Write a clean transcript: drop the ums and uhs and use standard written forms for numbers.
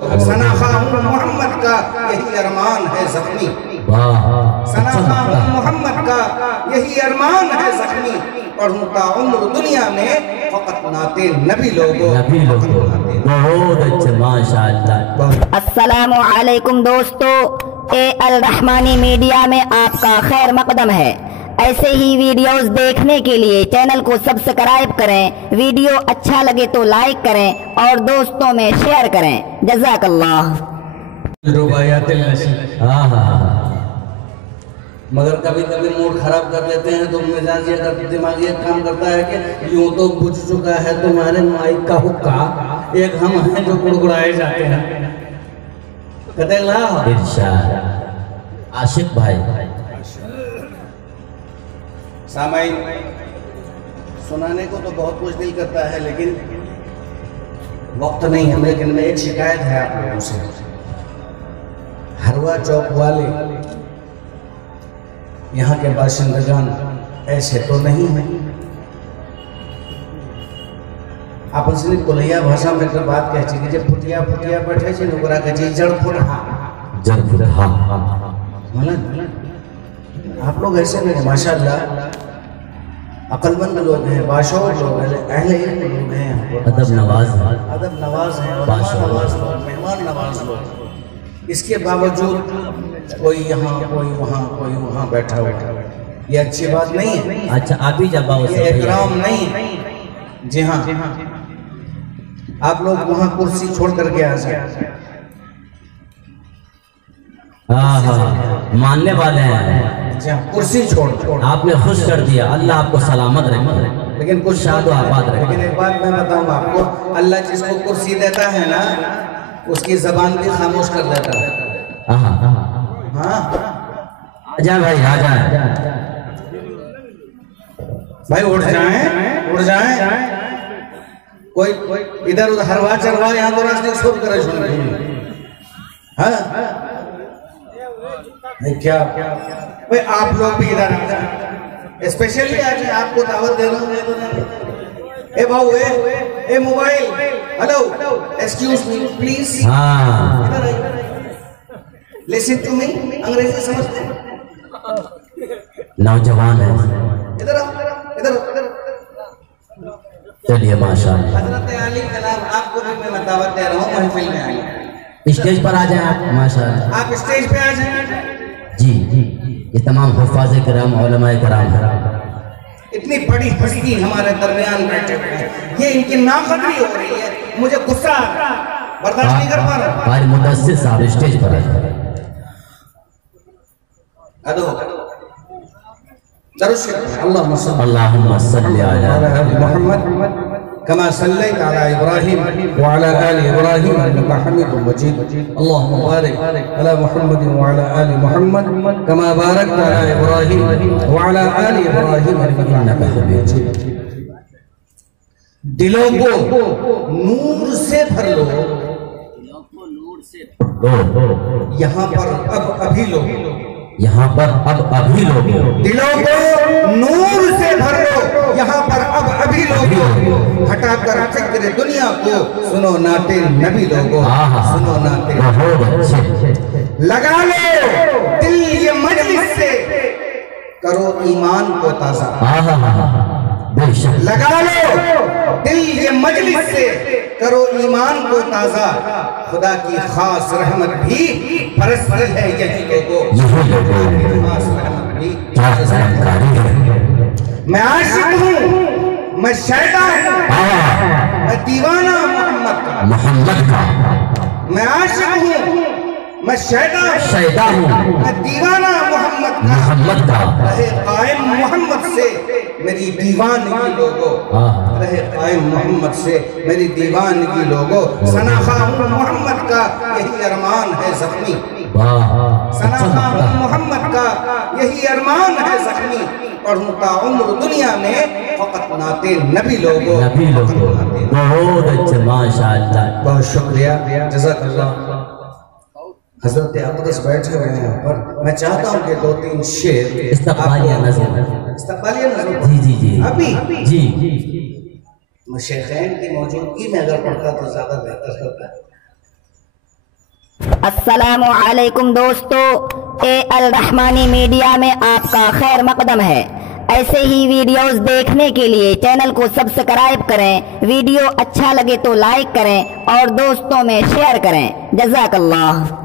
सनाखा हूँ मोहम्मद का यही अरमान है जख्मी। सनाखा हूँ मोहम्मद का यही अरमान है जख्मी। पढ़ूं ता उम्र दुनिया में फकत नाते नबी लोगों। बहुत अच्छा माशाअल्लाह। अस्सलामु अलैकुम दोस्तों, ए अल रहमानी मीडिया में आपका खैर मकदम है। ऐसे ही वीडियोस देखने के लिए चैनल को सब्सक्राइब करें, वीडियो अच्छा लगे तो लाइक करें और दोस्तों में शेयर करें। जज़ाकल्लाह। मगर कभी कभी मूड खराब कर लेते हैं तो मिजाज ये दिमाग ये काम करता है कि यूं तो बुझ चुका है तुम्हारे माइक का हुक्का, एक हम हैं जो गुड़गुड़ाए जाते हैं। इरशाद आशिक भाई। सामाइन सुनाने को तो बहुत कुछ दिल करता है लेकिन वक्त नहीं है। लेकिन मैं एक शिकायत है आप लोगों से, हरवा चौक वाले यहाँ के बाशिंदगान ऐसे तो नहीं है। आपस में कोलैया भाषा में तो बात कह चाहिए जब फुटिया फुटिया बैठे छे नुकरा के जी जड़ फुटहा आप लोग ऐसे नहीं, माशाअल्लाह अक्लमंद लोग हैं, बाशऊर लोग हैं, अहले इल्म लोग हैं, अदब नवाज हैं, मेहमान नवाज लोग। इसके बावजूद कोई यहाँ कोई वहाँ कोई वहाँ बैठा हुआ, ये अच्छी बात नहीं है। अच्छा आप ही जब ये इकराम नहीं है। जी हाँ, आप लोग वहाँ कुर्सी छोड़ करके आ जाए। मानने वाले हैं, कुर्सी छोड़ आपने खुश कर दिया। अल्लाह आपको सलामत रखे, लेकिन कुछ शाद व आबाद रखे। लेकिन एक बात मैं बताऊँ आपको, अल्लाह जिसको कुर्सी देता है ना उसकी जबान भी खामोश कर देता है। हाँ आजा भाई आजा भाई, उठ जाएं। कोई इधर उधर हरवा चरवा यहाँ तो रास्ते छोड़ कर क्या भाई, आप लोग भी इधर आ जाए, स्पेशली आज आपको दावत दे रहा हूँ। ए भाऊ ए mobile, hello excuse me please, इधर आइए, लिसन टू मी। अंग्रेजी समझते हैं? नौजवान है, इधर इधर चलिए माशाअल्लाह। हजरत अली कलाम आपको भी मैं दावत दे रहा हूँ, महफिल में आइए, स्टेज पर आ जाए आप। माशाअल्लाह आप स्टेज पे आ जाए। जी जी, ये तमाम हुफ़ाज़ किराम उलमाए किराम है। इतनी बड़ी हस्ती हमारे दरमियान बैठे हुए हैं, ये इनकी नाक़दरी हो रही है, मुझे गुस्सा बर्दाश्त नहीं कर पा रहा। आज मुदस्सिर साहब स्टेज पर आ जाए। अल्लाहुम्मा सल्ली अला मुहम्मद कमा सल्लैता अला इब्राहीम व अला आलि इब्राहीम इन्नका हमीदुम मजीद। अल्लाहुम्मा बारिक अला मुहम्मद व अला आलि मुहम्मद कमा बारकता अला इब्राहीम व अला आलि इब्राहीम इन्नका हमीदुम मजीद। दिलों को नूर से भर लो, यहाँ पर अब अभी लो, यहाँ पर अब अभी लोगों। दिलों को नूर से भर लो, यहाँ पर अब अभी लोगों। हटाकर फिक्र दुनिया को सुनो नाते नबी लोगों, सुनो नाते। लगा लो दिल ये मजलिस से, करो ईमान को ताज़ा। लगा लो दिल ये मजलिस से, करो ईमान को ताज़ा। खुदा की खास रहमत भी बरसती है यही लोगों, खास रहमत भी। मैं आशिक हूँ, मैं शैदा हूँ, मैं दीवाना मोहम्मद का। मैं आशिक हूँ, मैं शैदा हूँ, मैं दीवाना मोहम्मद का। रहे कायम मोहम्मद से मेरी दीवानगी लोगों, रहे कायम मोहम्मद से मेरी दीवानगी लोगों। सनाखा हूँ मोहम्मद का यही अरमान है जख्मी। सनाखा हूँ मोहम्मद का यही अरमान है जख्मी। पढ़ूं ता उम्र दुनिया में फकत नाते नबी लोगों। बहुत अच्छे माशाअल्लाह, बहुत शुक्रिया, जज़ाकल्लाह। हजरत अक़दस बैठे हुए हैं यहाँ पर, मैं चाहता हूँ कि 2-3 शेर इस्तक़बालिया नज़र। जी जी जी अभी जी जी, शेखैन की मौजूदगी में अगर पढ़ता तो ज्यादा बेहतर होता है। अस्सलामु अलैकुम दोस्तों, ए अल रहमानी मीडिया में आपका खैर मकदम है। ऐसे ही वीडियोस देखने के लिए चैनल को सब्सक्राइब करें। वीडियो अच्छा लगे तो लाइक करें और दोस्तों में शेयर करें। जज़ाकल्लाह।